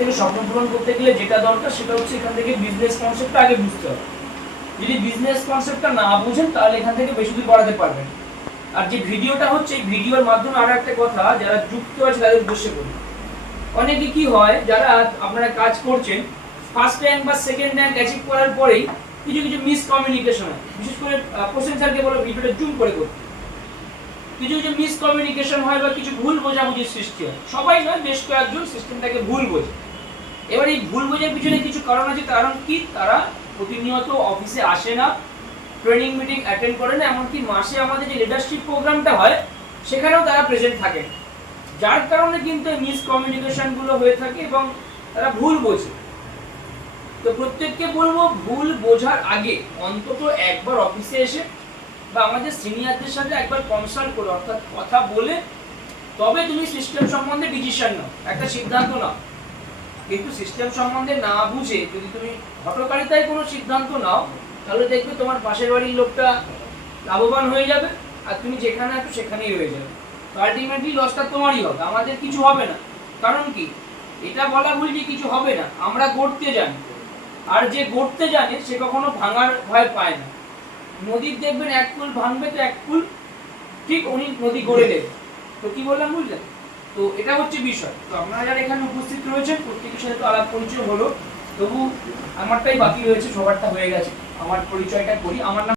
থেকে স্বপ্ন পূরণ করতে গেলে যেটা দরকার সেটা হচ্ছে এখান থেকে বিজনেস কনসেপ্টটা আগে বুঝতে হবে। যদি বিজনেস কনসেপ্টটা না বুঝেন তাহলে এখান থেকে বেশি দূর বাড়াতে পারবেন। আর যে ভিডিওটা হচ্ছে এই ভিডিওর মাধ্যমে আরো একটা কথা যারা যুক্ত আছে তাদের উদ্দেশ্যে বলি, অনেকে কি হয় যারা আপনারা কাজ করছেন ফার্স্ট র্যাঙ্ক বা সেকেন্ড র্যাঙ্ক অ্যাচিভ করার পরেই কিছু কিছু মিসকমিউনিকেশন হয়, বিশেষ করে প্রসেন স্যারকে বলো ভিডিওটা জুম করে করতে, কিছু কিছু মিসকমিউনিকেশন হয় বা কিছু ভুল বোঝাবুঝির সৃষ্টি হয়, সবাই নয় বেশ কয়েকজন সিস্টেমটাকে ভুল বোঝে। এবার এই ভুল বোঝার পিছনে কিছু কারণ আছে, কারণ কি তারা প্রতিনিয়ত অফিসে আসে না, ট্রেনিং মিটিং অ্যাটেন্ড করে না, এমনকি মাসে আমাদের যে লিডারশিপ প্রোগ্রামটা হয় সেখানেও তারা প্রেজেন্ট থাকে, যার কারণে কিন্তু মিসকমিউনিকেশনগুলো হয়ে থাকে এবং তারা ভুল বোঝে। তো প্রত্যেককে বলবো ভুল বোঝার আগে অন্তত একবার অফিসে এসে বা আমাদের সিনিয়রদের সাথে একবার কনসাল্ট করে, অর্থাৎ কথা বলে তবে তুমি সিস্টেম সম্বন্ধে ডিসিশন নাও, একটা সিদ্ধান্ত নাও। কিন্তু সিস্টেম সম্বন্ধে না বুঝে যদি তুমি হঠকারিতায় কোনো সিদ্ধান্ত নাও তাহলে দেখবে তোমার পাশের বাড়ির লোকটা লাভবান হয়ে যাবে আর তুমি যেখানে আছো সেখানেই রয়ে যাবে। তো আলটিমেটলি লসটা তোমারই হবে, আমাদের কিছু হবে না। কারণ কি, এটা বলা ভুল যে কিছু হবে না, আমরা গড়তে জানি, আর যে গড়তে জানে সে কখনো ভাঙার ভয় পায় না। নদীর দেখবেন এক কুল ভাঙবে তো এক কুল ঠিক উনি নদী গড়ে দেবে। তো কি বললাম বুঝলেন? তো এটা হচ্ছে বিষয়। তো আপনারা যারা এখানে উপস্থিত রয়েছেন প্রত্যেকের সাথে তো আলাপ পরিচয় হলো, তবু আমারটাই বাকি রয়েছে, সবারটা হয়ে গেছে। আমার পরিচয়টা করি, আমার নাম